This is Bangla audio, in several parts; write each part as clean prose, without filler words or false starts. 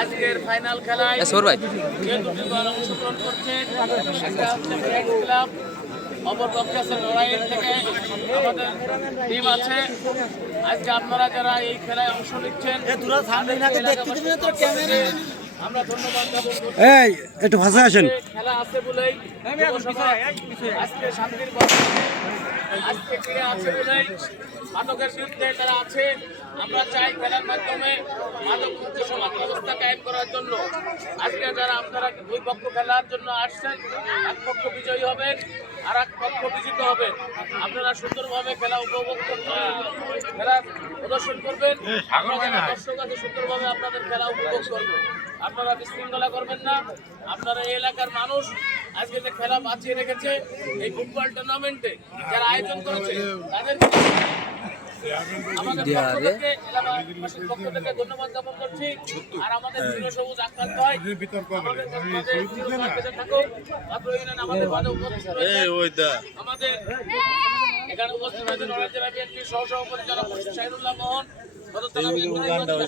আজকের ফাইনাল খেলায় অংশগ্রহণ করছে একটা হচ্ছে ফ্রেন্ডস ক্লাব, অপরপক্ষে আছে নড়াইল থেকে আমাদের টিম আছে। আজকে আপনারা যারা এই খেলায় অংশ নিচ্ছেন আমরা ধন্যবাদ জ্ঞাপন করছি। একটু ভাষা আসেন। খেলা আছে বলেই আজকে শান্তির আজকে ক্রীড়া আছে বলেই মাদকের বিরুদ্ধে তারা আছে। আমরা চাই খেলার মাধ্যমে মাদক মুক্ত সমাজ ব্যবস্থা কায়েম করার জন্য আজকে যারা আপনারা দুই পক্ষ খেলার জন্য আসছেন, এক পক্ষ বিজয়ী হবেন আর এক পক্ষ বিজিত হবেন। আপনারা সুন্দরভাবে খেলা উপভোগ খেলা প্রদর্শন করবেন। দর্শক আছে সুন্দরভাবে আপনাদের খেলা উপভোগ করবেন। আপনারা বিশৃঙ্খলা করবেন না। আপনারা এই এলাকার মানুষ আজকে যে খেলা বাঁচিয়ে রেখেছে এই ফুটবল টুর্নামেন্টে যারা আয়োজন করেছে তাদের আমাদের পক্ষ থেকে ধন্যবাদ জ্ঞাপন করছি। আর আমাদের চিরসবুজ আকাশ ভাই আমাদের এখানে উপস্থিত হয়েছেন জেলা বিএনপির সহসভাপতি জনাব শাহিনুল্লাহ মোহন,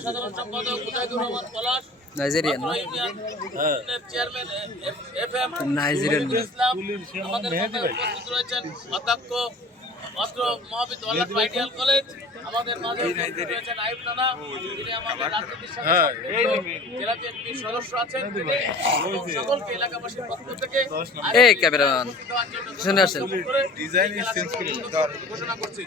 সাধারণ সম্পাদক মুজাহিদুর রহমান পলাশ, নাইজেরিয়ান চেয়ারম্যান এফএম নাইজেরিয়ান ইসলাম, আমাদের মধ্যে উপস্থিত রয়েছেন অধ্যক্ষ অত্র মহাবিদ্যালয় আইডিয়াল কলেজ, আমাদের মাঝে উপস্থিত রয়েছেন আইব নানা, যিনি আমাদের রাজনীতির সাথে জেলা বিএনপির সদস্য আছেন। সকলকে এলাকাবাসীর পক্ষ থেকে ক্যামেরাম্যান শুনে আসেন ঘোষণা করছি।